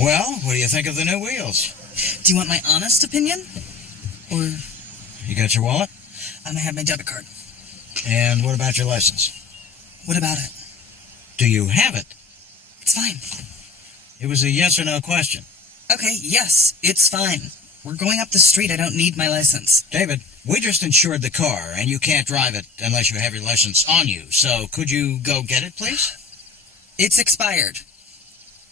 Well, what do you think of the new wheels? Do you want my honest opinion? Or... You got your wallet? I have my debit card. And what about your license? What about it? Do you have it? It's fine. It was a yes or no question. Okay, yes, it's fine. We're going up the street. I don't need my license. David, we just insured the car, and you can't drive it unless you have your license on you. So could you go get it, please? It's expired.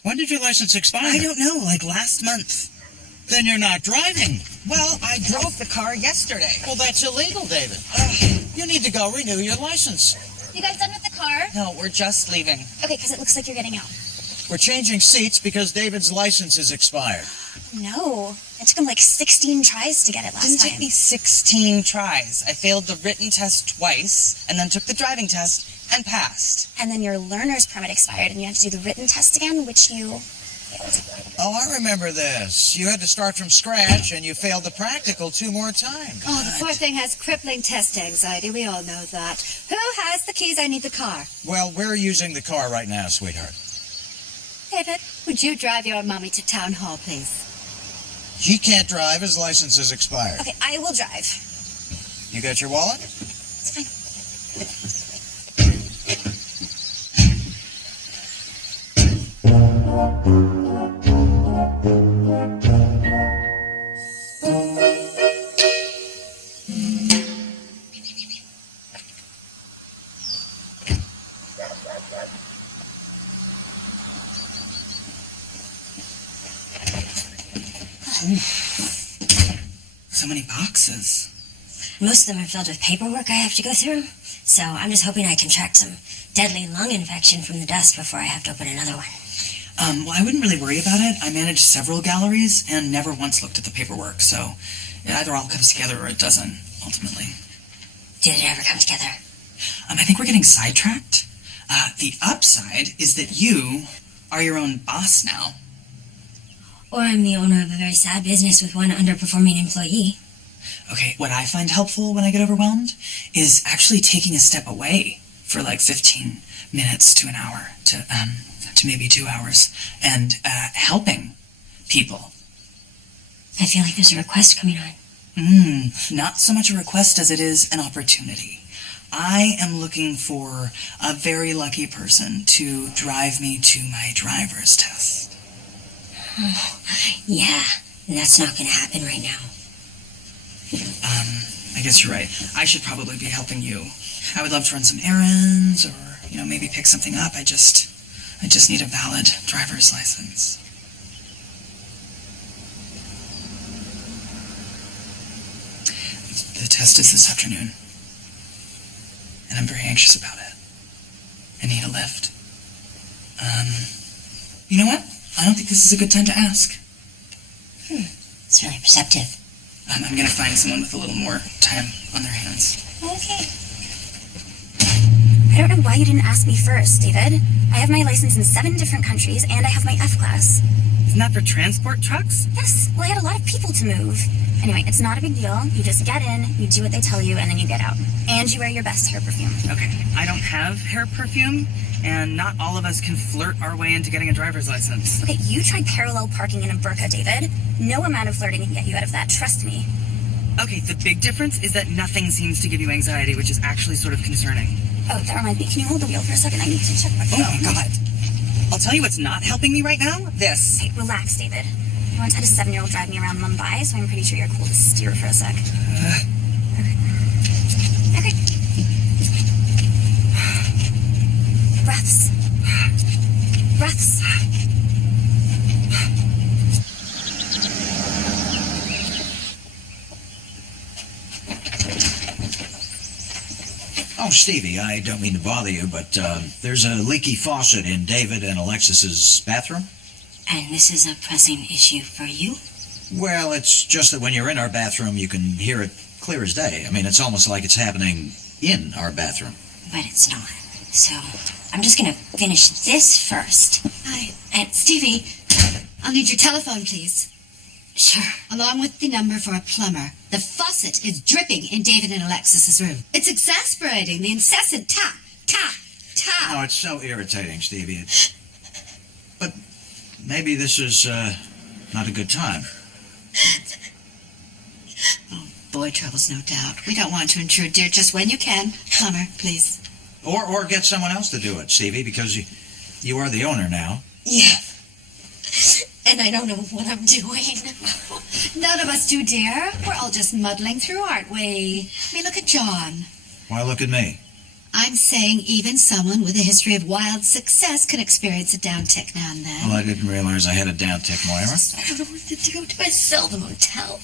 When did your license expire? I don't know, like last month. Then you're not driving. Well, I drove the car yesterday. Well, that's illegal, David. You need to go renew your license. You guys done with the car? No, we're just leaving. Okay, because it looks like you're getting out. We're changing seats because David's license is expired. No. It took him like 16 tries to get it last Didn't time. take me 16 tries. I failed the written test twice, and then took the driving test and passed. And then your learner's permit expired, and you had to do the written test again, which you failed. Oh, I remember this. You had to start from scratch, and you failed the practical 2 more times. Oh, the poor thing has crippling test anxiety. We all know that. Who has the keys? I need the car. Well, we're using the car right now, sweetheart. David, would you drive your mommy to town hall, please? He can't drive. His license is expired. Okay, I will drive. You got your wallet? It's fine. So many boxes. Most of them are filled with paperwork I have to go through, so I'm just hoping I contract some deadly lung infection from the dust before I have to open another one. Well, I wouldn't really worry about it. I manage several galleries and never once looked at the paperwork, so it either all comes together or it doesn't, ultimately. Did it ever come together? I think we're getting sidetracked. The upside is that you are your own boss now. Or I'm the owner of a very sad business with one underperforming employee. Okay, what I find helpful when I get overwhelmed is actually taking a step away for like 15 minutes to an hour to maybe 2 hours and helping people. I feel like there's a request coming on. Not so much a request as it is an opportunity. I am looking for a very lucky person to drive me to my driver's test. Oh, yeah, that's not going to happen right now. I guess you're right. I should probably be helping you. I would love to run some errands or, maybe pick something up. I just need a valid driver's license. The test is this afternoon. And I'm very anxious about it. I need a lift. You know what? I don't think this is a good time to ask. It's really perceptive. I'm going to find someone with a little more time on their hands. Okay. I don't know why you didn't ask me first, David. I have my license in 7 different countries, and I have my F-class. Isn't that for transport trucks? Yes, well, I had a lot of people to move. Anyway, it's not a big deal. You just get in, you do what they tell you, and then you get out. And you wear your best hair perfume. Okay, I don't have hair perfume, and not all of us can flirt our way into getting a driver's license. Okay, you tried parallel parking in a burqa, David. No amount of flirting can get you out of that, trust me. Okay, the big difference is that nothing seems to give you anxiety, which is actually sort of concerning. Oh, that reminds me. Can you hold the wheel for a second? I need to check my phone. Oh, God. I'll tell you what's not helping me right now. This. Hey, relax, David. I once had a 7-year-old drive me around Mumbai, so I'm pretty sure you're cool to steer for a sec. Okay. Breaths. Breaths. Oh, Stevie, I don't mean to bother you, but there's a leaky faucet in David and Alexis's bathroom. And this is a pressing issue for you? Well, it's just that when you're in our bathroom, you can hear it clear as day. I mean, it's almost like it's happening in our bathroom. But it's not. So, I'm just going to finish this first. Hi. And Stevie... I'll need your telephone, please. Sure. Along with the number for a plumber. The faucet is dripping in David and Alexis's room. It's exasperating, the incessant tap, tap, tap. Oh, it's so irritating, Stevie. But maybe this is not a good time. Oh, boy troubles, no doubt. We don't want to intrude, dear. Just when you can. Plumber, please. Or get someone else to do it, Stevie, because you are the owner now. Yeah. And I don't know what I'm doing. None of us do, dear. We're all just muddling through, aren't we? I mean, look at John. Why look at me? I'm saying even someone with a history of wild success can experience a downtick now and then. Well, I didn't realize I had a downtick, Moira. I don't know what to do. Do I sell the motel?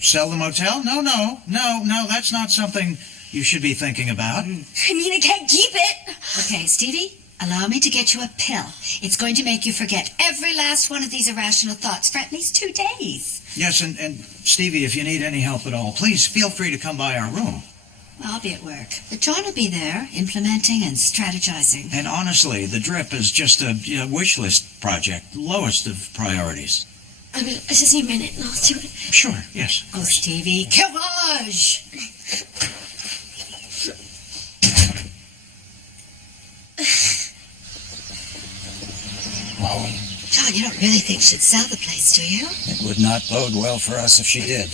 Sell the motel? No, that's not something you should be thinking about. I mean, I can't keep it. Okay, Stevie, allow me to get you a pill. It's going to make you forget every last one of these irrational thoughts for at least 2 days. Yes, and Stevie, if you need any help at all, please feel free to come by our room. Well, I'll be at work. But John will be there, implementing and strategizing. And honestly, the drip is just a wish list project, lowest of priorities. I just need a minute and I'll do it. Sure, yes, of Oh, course. Stevie, courage! Whoa. John, you don't really think she'd sell the place, do you? It would not bode well for us if she did.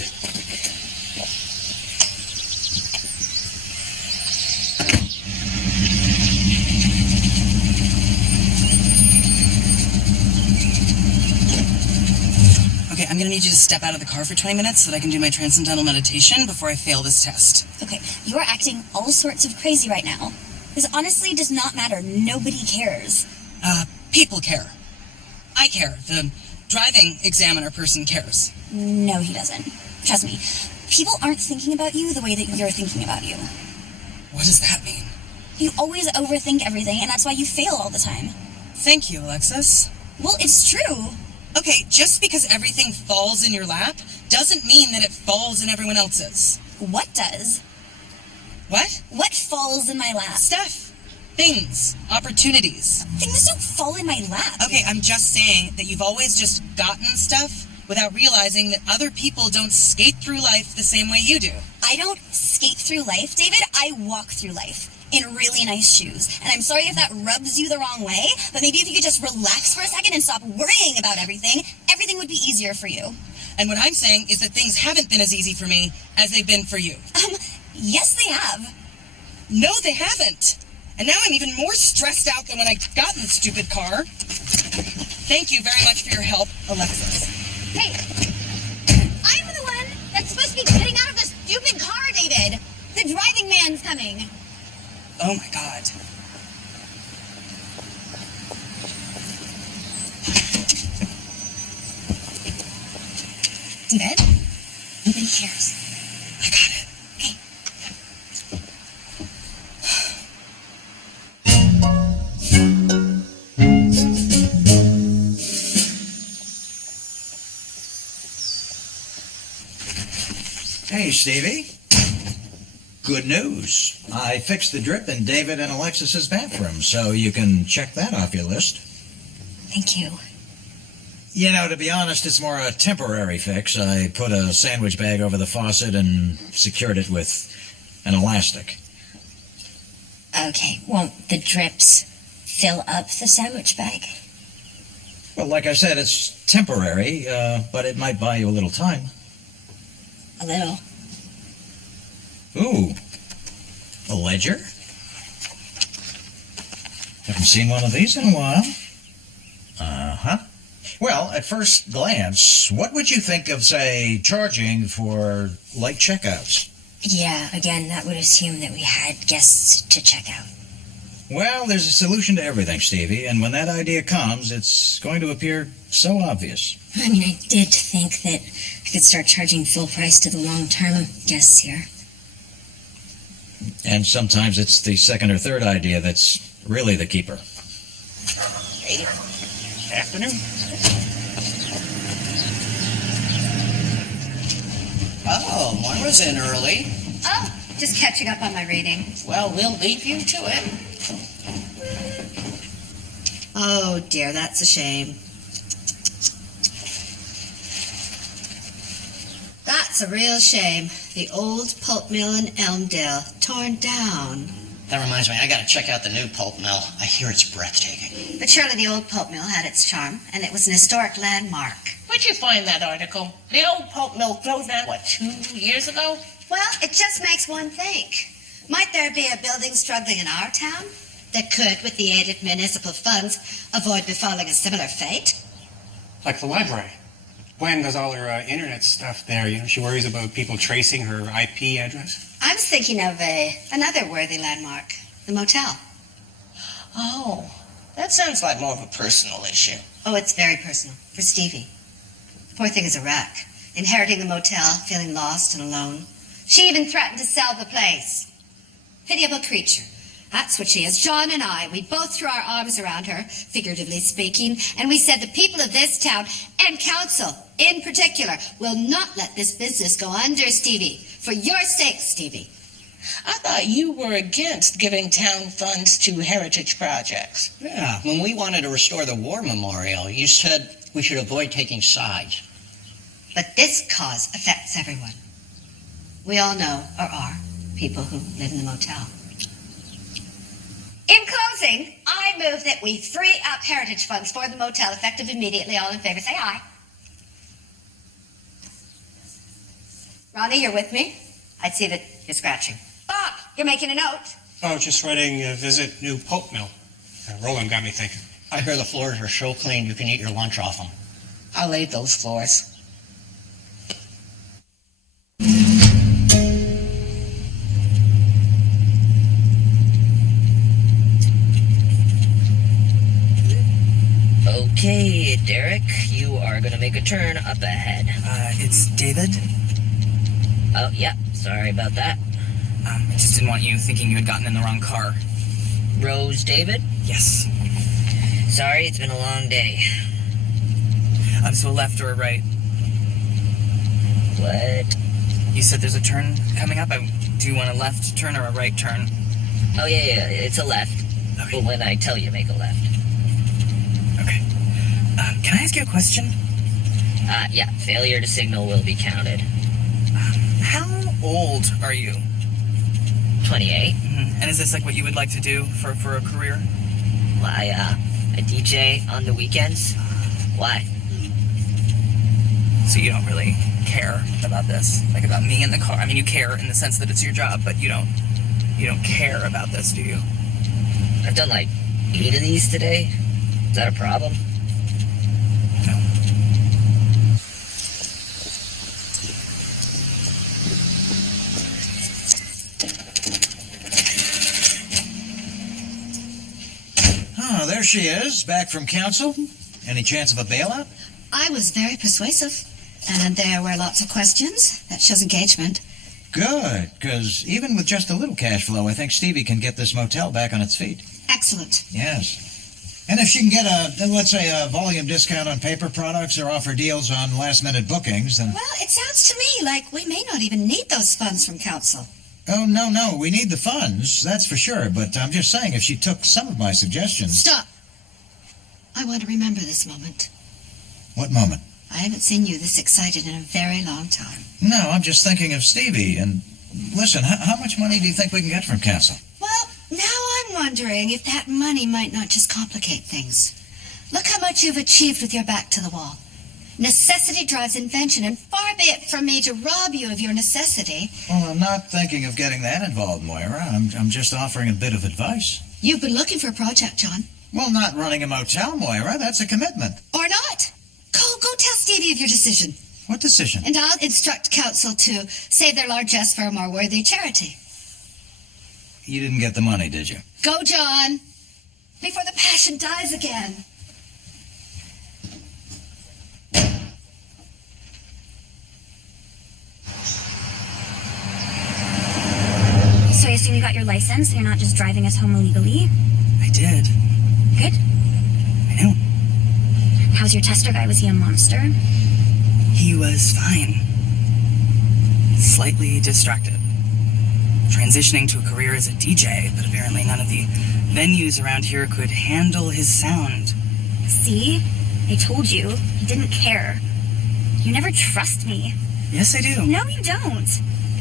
Okay, I'm gonna need you to step out of the car for 20 minutes so that I can do my transcendental meditation before I fail this test. Okay, you are acting all sorts of crazy right now. This honestly does not matter. Nobody cares. People care. I care. The driving examiner person cares. No, he doesn't. Trust me. People aren't thinking about you the way that you're thinking about you. What does that mean? You always overthink everything, and that's why you fail all the time. Thank you, Alexis. Well, it's true. Okay, just because everything falls in your lap doesn't mean that it falls in everyone else's. What does? What? What falls in my lap? Stuff. Things. Opportunities. Things don't fall in my lap. Okay, I'm just saying that you've always just gotten stuff without realizing that other people don't skate through life the same way you do. I don't skate through life, David. I walk through life in really nice shoes. And I'm sorry if that rubs you the wrong way, but maybe if you could just relax for a second and stop worrying about everything, everything would be easier for you. And what I'm saying is that things haven't been as easy for me as they've been for you. Yes, they have. No, they haven't. And now I'm even more stressed out than when I got in the stupid car. Thank you very much for your help, Alexis. Hey, I'm the one that's supposed to be getting out of the stupid car, David. The driving man's coming. Oh my God. David, nobody cares. I got it. Okay. Hey, Stevie. Good news. I fixed the drip in David and Alexis's bathroom, so you can check that off your list. Thank you. You know, to be honest, it's more a temporary fix. I put a sandwich bag over the faucet and secured it with an elastic. Okay, won't the drips fill up the sandwich bag? Well, like I said, it's temporary, but it might buy you a little time. A little. Ooh, a ledger? Haven't seen one of these in a while. Uh-huh. Well, at first glance, what would you think of, say, charging for late checkouts? Yeah, again, that would assume that we had guests to check out. Well, there's a solution to everything, Stevie, and when that idea comes, it's going to appear so obvious. I mean, I did think that I could start charging full price to the long-term guests here. And sometimes it's the second or third idea that's really the keeper. Afternoon. Oh, Moira's in early. Oh, just catching up on my reading. Well, we'll leave you to it. Oh, dear, that's a shame. That's a real shame. The old pulp mill in Elmdale, torn down. That reminds me, I gotta check out the new pulp mill. I hear it's breathtaking. But surely the old pulp mill had its charm, and it was an historic landmark. Where'd you find that article? The old pulp mill closed down, 2 years ago? Well, it just makes one think. Might there be a building struggling in our town that could, with the aid of municipal funds, avoid befalling a similar fate? Like the library. Gwen does all her internet stuff there. She worries about people tracing her IP address. I was thinking of another worthy landmark, the motel. Oh, that sounds like more of a personal issue. Oh, it's very personal, for Stevie. The poor thing is a wreck, inheriting the motel, feeling lost and alone. She even threatened to sell the place. Pitiable creature. That's what she is. John and I, we both threw our arms around her, figuratively speaking, and we said the people of this town, and council in particular, will not let this business go under, Stevie. For your sake, Stevie. I thought you were against giving town funds to heritage projects. Yeah, when we wanted to restore the war memorial, you said we should avoid taking sides. But this cause affects everyone. We all know, or are, people who live in the motel. In closing, I move that we free up heritage funds for the motel, effective immediately. All in favor, say aye. Ronnie, you're with me? I see that you're scratching. Bob, you're making a note. Oh, just writing visit new pulp mill. Roland got me thinking. I hear the floors are so clean you can eat your lunch off them. I laid those floors. Okay, Derek, you are going to make a turn up ahead. It's David. Oh, yeah, sorry about that. I just didn't want you thinking you had gotten in the wrong car. Rose David? Yes. Sorry, it's been a long day. So a left or a right? What? You said there's a turn coming up. Do you want a left turn or a right turn? Oh, yeah, it's a left. Okay. But when I tell you, make a left. Okay. Can I ask you a question? Yeah, failure to signal will be counted. How old are you? 28. Mm-hmm. And is this like what you would like to do for a career? Why, a DJ on the weekends? Why? So you don't really care about this? Like about me in the car? I mean, you care in the sense that it's your job, but you don't care about this, do you? I've done like 8 of these today. Is that a problem? No. Oh, there she is, back from council. Any chance of a bailout? I was very persuasive, and there were lots of questions. That shows engagement. Good, because even with just a little cash flow, I think Stevie can get this motel back on its feet. Excellent. Yes. And if she can get let's say, a volume discount on paper products or offer deals on last-minute bookings, then... Well, it sounds to me like we may not even need those funds from council. Oh, no, we need the funds, that's for sure. But I'm just saying, if she took some of my suggestions... Stop. I want to remember this moment. What moment? I haven't seen you this excited in a very long time. No, I'm just thinking of Stevie. And listen, how much money do you think we can get from council? Well, now I'm wondering if that money might not just complicate things. Look how much you've achieved with your back to the wall. Necessity drives invention, and far be it from me to rob you of your necessity. Well, I'm not thinking of getting that involved, Moira. I'm just offering a bit of advice. You've been looking for a project, John. Well, not running a motel, Moira. That's a commitment. Or not. Go tell Stevie of your decision. What decision? And I'll instruct council to save their largesse for a more worthy charity. You didn't get the money, did you? Go, John, before the passion dies again. So I assume you got your license and you're not just driving us home illegally? I did. Good. I know. How's your tester guy? Was he a monster? He was fine. Slightly distracted. Transitioning to a career as a DJ, but apparently none of the venues around here could handle his sound. See? I told you. He didn't care. You never trust me. Yes, I do. No, you don't.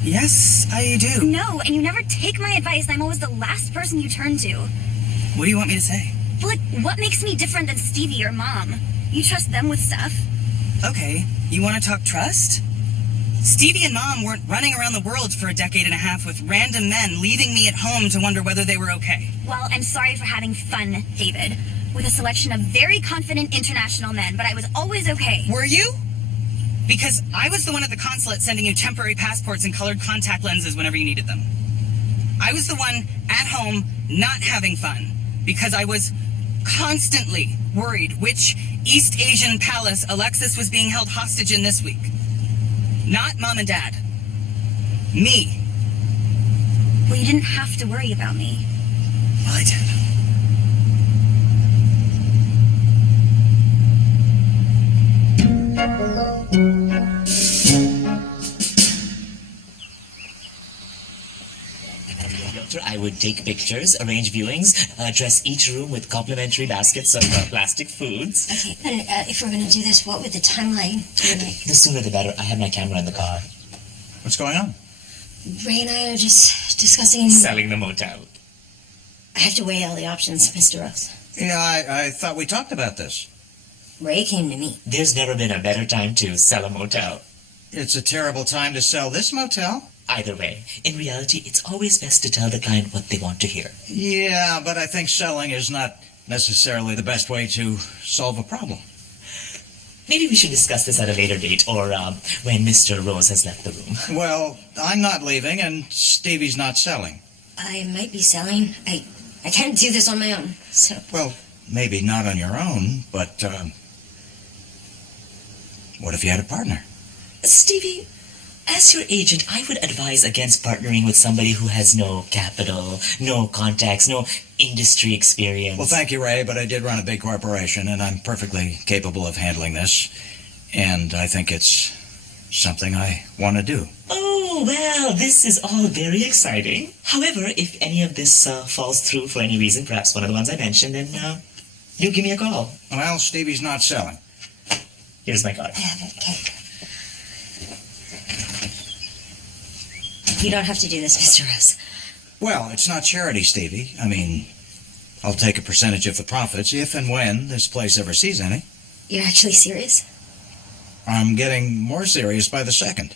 Yes, I do. No, and you never take my advice. I'm always the last person you turn to. What do you want me to say? But, like, what makes me different than Stevie or Mom? You trust them with stuff. Okay, you want to talk trust? Stevie and Mom weren't running around the world for a decade and a half with random men leaving me at home to wonder whether they were okay. Well, I'm sorry for having fun, David, with a selection of very confident international men, but I was always okay. Were you? Because I was the one at the consulate sending you temporary passports and colored contact lenses whenever you needed them. I was the one at home not having fun because I was constantly worried which East Asian palace Alexis was being held hostage in this week. Not Mom and Dad. Me. Well, you didn't have to worry about me. Well, I did. I would take pictures, arrange viewings, dress each room with complimentary baskets of plastic foods. Okay, and if we're going to do this, what would the timeline be like? The sooner the better. I have my camera in the car. What's going on? Ray and I are just discussing... Selling the motel. I have to weigh all the options, Mr. Rose. Yeah, I thought we talked about this. Ray came to me. There's never been a better time to sell a motel. It's a terrible time to sell this motel. Either way, in reality, it's always best to tell the client what they want to hear. Yeah, but I think selling is not necessarily the best way to solve a problem. Maybe we should discuss this at a later date, or when Mr. Rose has left the room. Well, I'm not leaving, and Stevie's not selling. I might be selling. I can't do this on my own, so... Well, maybe not on your own, but, what if you had a partner? Stevie, as your agent, I would advise against partnering with somebody who has no capital, no contacts, no industry experience. Well, thank you, Ray, but I did run a big corporation, and I'm perfectly capable of handling this. And I think it's something I want to do. Oh, well, this is all very exciting. However, if any of this falls through for any reason, perhaps one of the ones I mentioned, then you give me a call. Well, Stevie's not selling. Here's my card. I have it, okay. You don't have to do this, Mr. Rose. Well, it's not charity, Stevie. I mean, I'll take a percentage of the profits if and when this place ever sees any. You're actually serious? I'm getting more serious by the second.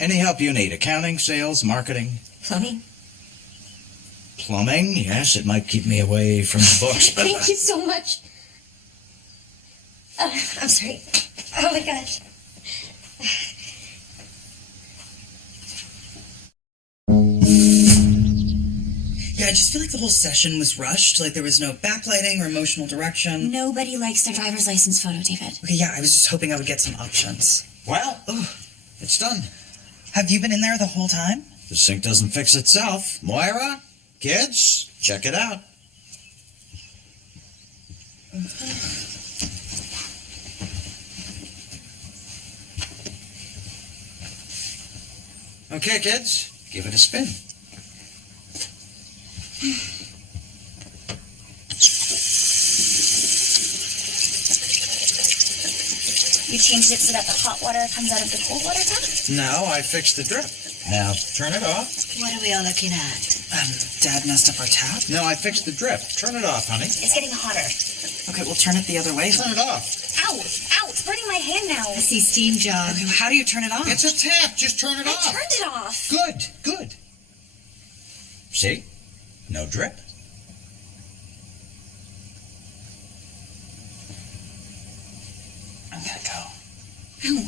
Any help you need, accounting, sales, marketing? Plumbing? Plumbing, yes, it might keep me away from the books, but... Thank you so much. I'm sorry. Oh my gosh. Yeah, I just feel like the whole session was rushed. Like there was no backlighting or emotional direction. Nobody likes their driver's license photo, David. Okay, yeah, I was just hoping I would get some options. Well, it's done. Have you been in there the whole time? The sink doesn't fix itself. Moira, kids, check it out. Okay, kids, give it a spin. You changed it so that the hot water comes out of the cold water tub? No, I fixed the drip. Now, turn it off. What are we all looking at? Dad messed up our tap? No, I fixed the drip. Turn it off, honey. It's getting hotter. Okay, we'll turn it the other way. Turn it off. Ow! Ow! It's burning my hand now. I see steam, John. Okay, how do you turn it on? It's a tap. Just turn it I off. turned it off. Good, good. See? No drip. I'm gonna go. Ow.